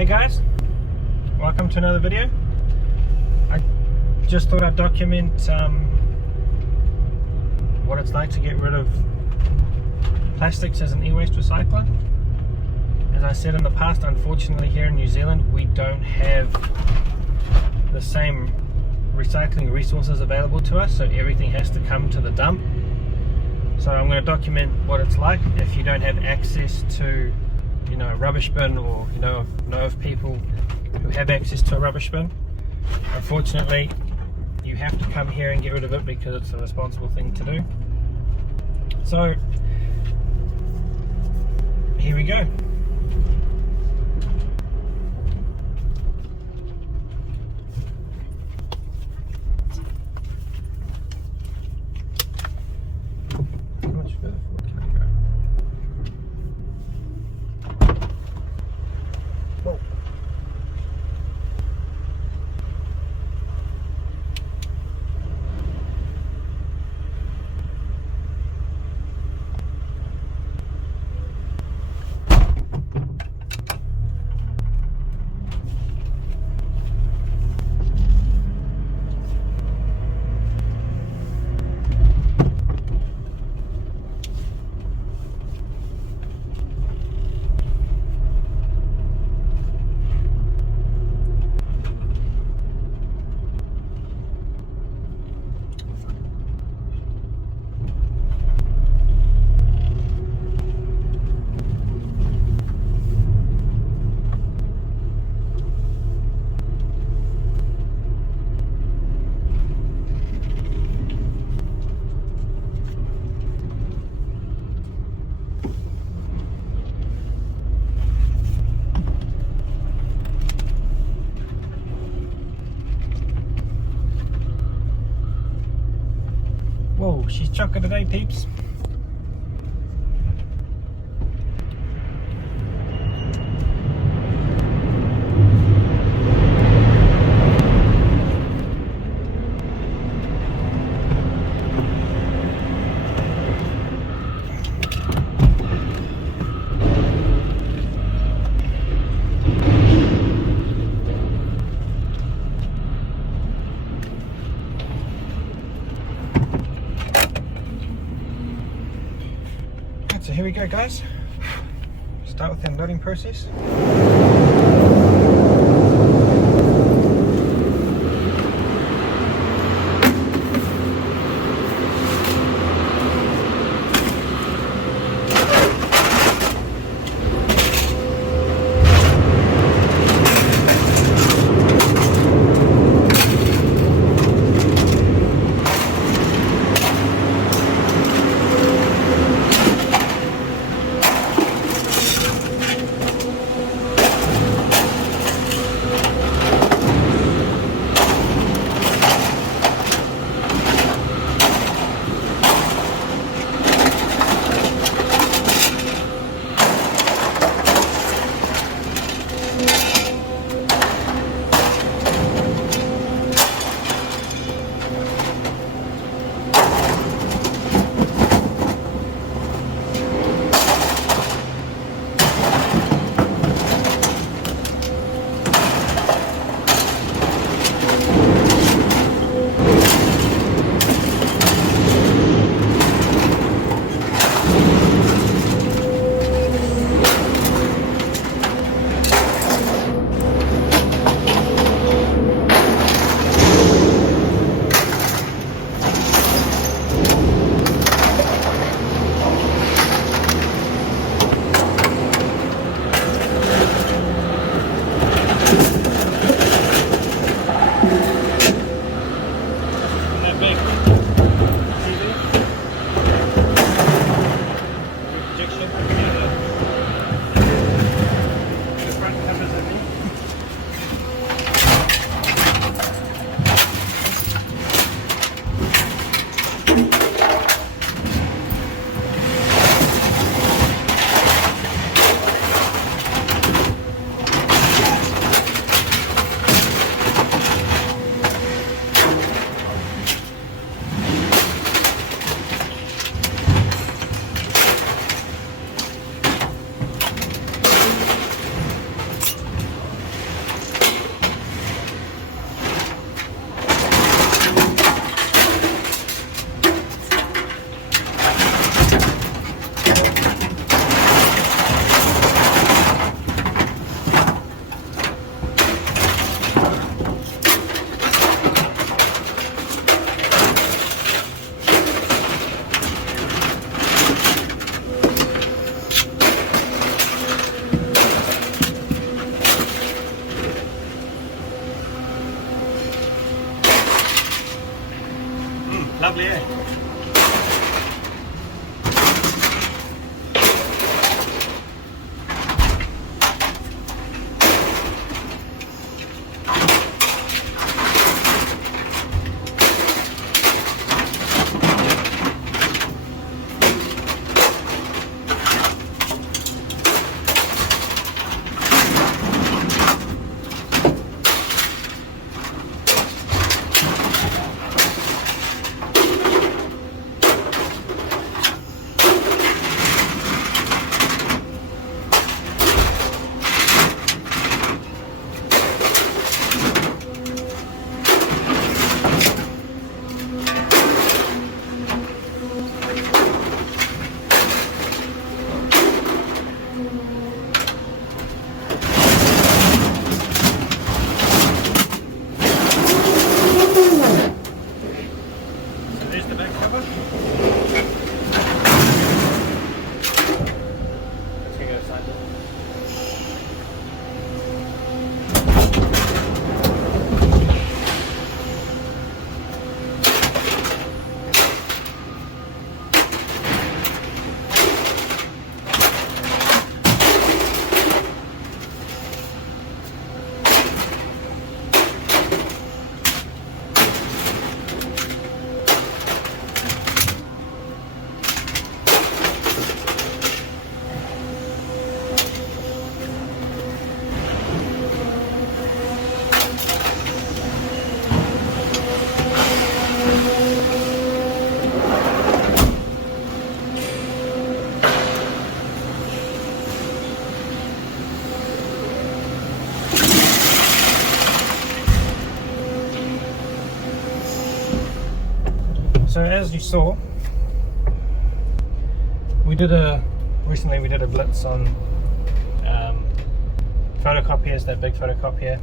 Hey guys, welcome to another video. I just thought I'd document what it's like to get rid of plastics as an e-waste recycler. As I said in the past, unfortunately here in New Zealand we don't have the same recycling resources available to us, so everything has to come to the dump. So I'm going to document what it's like if you don't have access to a rubbish bin, or know of people who have access to a rubbish bin. Unfortunately, you have to come here and get rid of it because it's a responsible thing to do. So here we go. How much further forward can I go? Whoa. Whoa, she's chocker today, peeps. So here we go, guys. Start with the unloading process. Lovely, eh? So as you saw, recently we did a blitz on photocopiers, that big photocopier,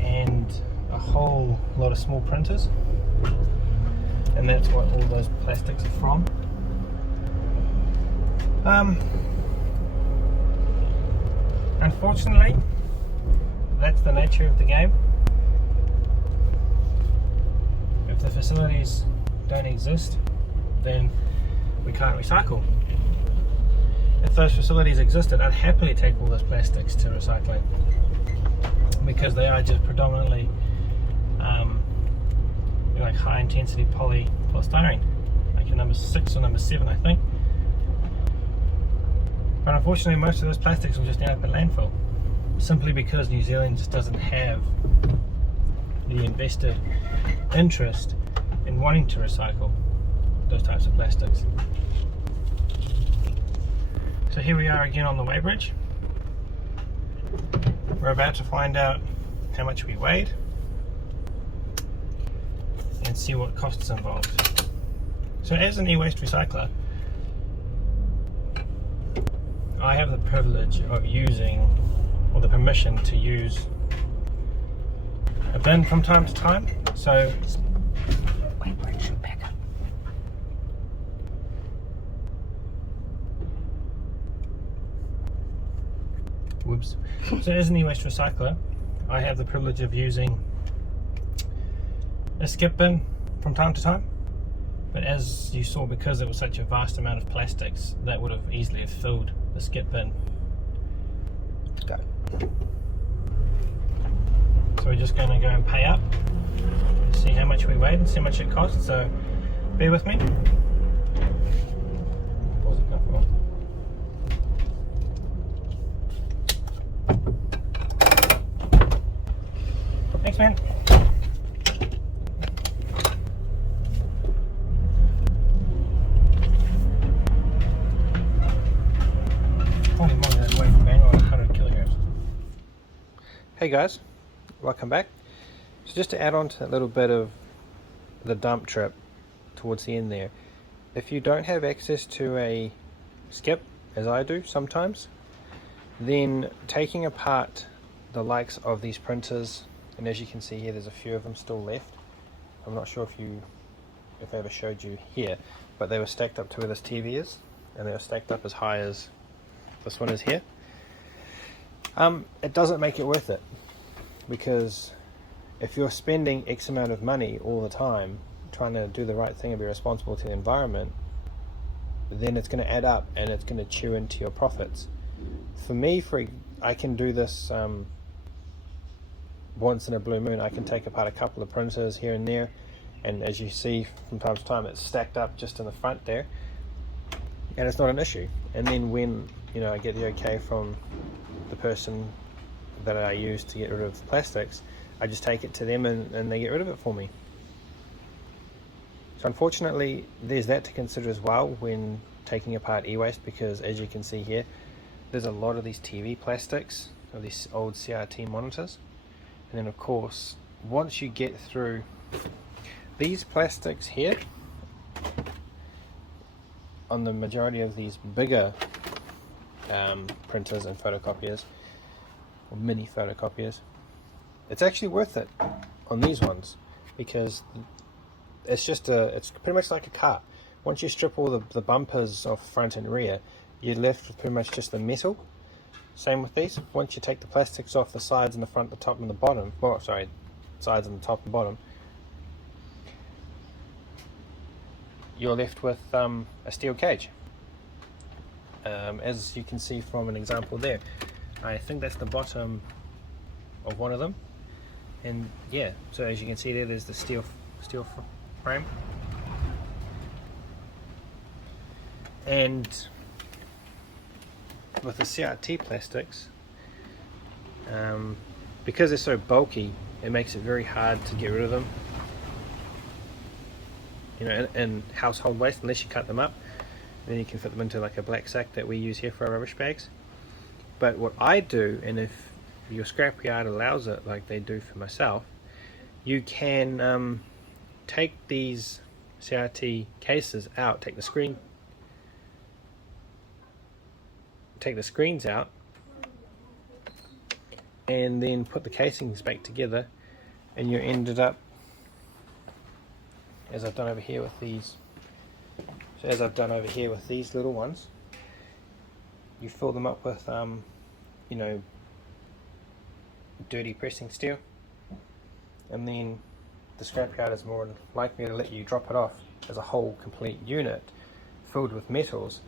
and a whole lot of small printers, and that's what all those plastics are from. Unfortunately, that's the nature of the game. If the facilities don't exist, then we can't recycle. If those facilities existed, I'd happily take all those plastics to recycling, because they are just predominantly like high intensity polystyrene, like your number 6 or number 7, I think. But unfortunately, most of those plastics will just end up at landfill, simply because New Zealand just doesn't have the invested interest in wanting to recycle those types of plastics. So here we are again on the weighbridge. We're about to find out how much we weighed and see what costs involved. So as an e-waste recycler, I have the privilege of using, or the permission to use, a bin from time to time. So back up. Whoops. So as an e-waste recycler, I have the privilege of using a skip bin from time to time. But as you saw, because it was such a vast amount of plastics, that would have easily have filled the skip bin. Got it. So we're just going to go and pay up, see how much we weighed and see how much it costs. So bear with me. Pause it now. Thanks, man. Holy moly, that weighs bang on 100 kilograms. Hey guys, welcome back. So just to add on to that little bit of the dump trip towards the end there, if you don't have access to a skip, as I do sometimes, then taking apart the likes of these printers, and as you can see here, there's a few of them still left. I'm not sure if I ever showed you here, but they were stacked up to where this TV is, and they were stacked up as high as this one is here. It doesn't make it worth it, because if you're spending X amount of money all the time trying to do the right thing and be responsible to the environment, then it's going to add up and it's going to chew into your profits. For me, I can do this once in a blue moon. I can take apart a couple of printers here and there, and as you see from time to time, it's stacked up just in the front there, and it's not an issue. And then when I get the okay from the person that I use to get rid of the plastics, I just take it to them and they get rid of it for me. So unfortunately, there's that to consider as well when taking apart e-waste, because as you can see here, there's a lot of these TV plastics, or these old CRT monitors. And then of course, once you get through these plastics here, on the majority of these bigger printers and photocopiers, or mini photocopiers, it's actually worth it on these ones, because it's pretty much like a car. Once you strip all the bumpers off front and rear, you're left with pretty much just the metal. Same with these. Once you take the plastics off the sides and the front, the top and the bottom, sides and the top and bottom, you're left with a steel cage. As you can see from an example there, I think that's the bottom of one of them, and yeah, so as you can see there's the steel frame, and with the CRT plastics, because they're so bulky, it makes it very hard to get rid of them, in household waste, unless you cut them up. Then you can fit them into like a black sack that we use here for our rubbish bags. But what I do, and if your scrapyard allows it like they do for myself, you can take these CRT cases out, take the screens out, and then put the casings back together, and you ended up, as I've done over here with these little ones, you fill them up with dirty pressing steel, and then the scrapyard is more likely to let you drop it off as a whole complete unit filled with metals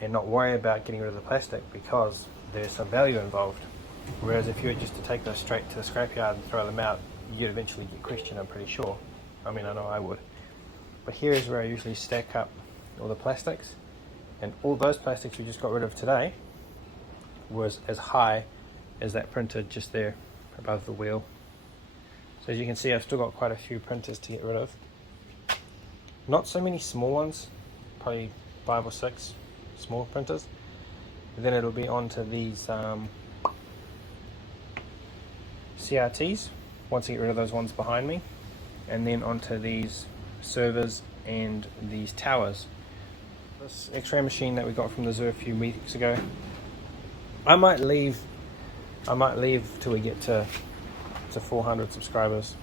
and not worry about getting rid of the plastic, because there's some value involved. Whereas if you were just to take those straight to the scrapyard and throw them out, you'd eventually get questioned, I'm pretty sure. I mean, I know I would. But here is where I usually stack up all the plastics, and all those plastics we just got rid of today was as high as that printer just there above the wheel. So as you can see, I've still got quite a few printers to get rid of. Not so many small ones, probably 5 or 6 small printers. And then it'll be onto these CRTs, once I get rid of those ones behind me, and then onto these servers and these towers. This X-ray machine that we got from the zoo a few weeks ago, I might leave till we get to 400 subscribers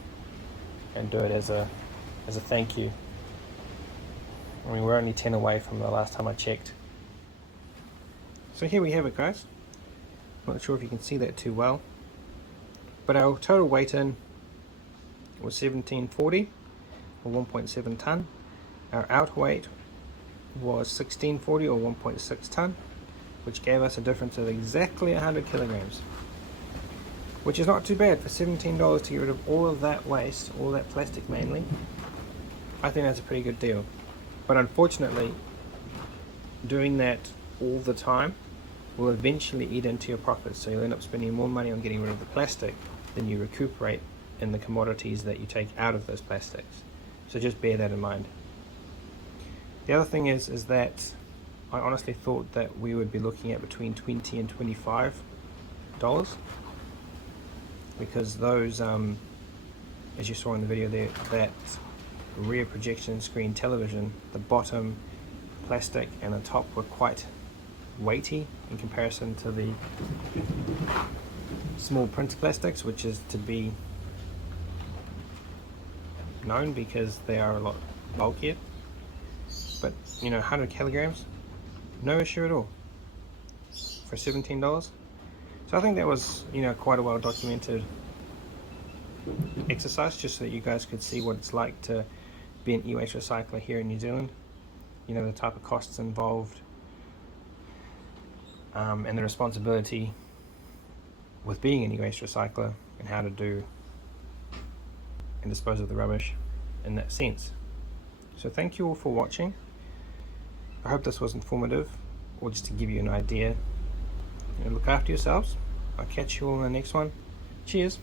and do it as a thank you. I mean, we're only 10 away from the last time I checked. So here we have it, guys. Not sure if you can see that too well, but our total weight in was 1740 or 1.7 ton. Our out weight was 1640 or 1.6 ton, which gave us a difference of exactly 100 kilograms, which is not too bad for $17 to get rid of all of that waste, all that plastic mainly. I think that's a pretty good deal. But unfortunately, doing that all the time will eventually eat into your profits, so you'll end up spending more money on getting rid of the plastic than you recuperate in the commodities that you take out of those plastics. So just bear that in mind. The other thing is that I honestly thought that we would be looking at between $20 and $25, because those, as you saw in the video there, that rear projection screen television, the bottom plastic and the top were quite weighty in comparison to the small print plastics, which is to be known because they are a lot bulkier. But 100 kilograms, no issue at all for $17. So I think that was quite a well documented exercise, just so that you guys could see what it's like to be an e-waste recycler here in New Zealand. You know the type of costs involved, and the responsibility with being an e-waste recycler, and how to do and dispose of the rubbish in that sense. So thank you all for watching. I hope this was informative, or just to give you an idea. Look after yourselves. I'll catch you all in the next one. Cheers.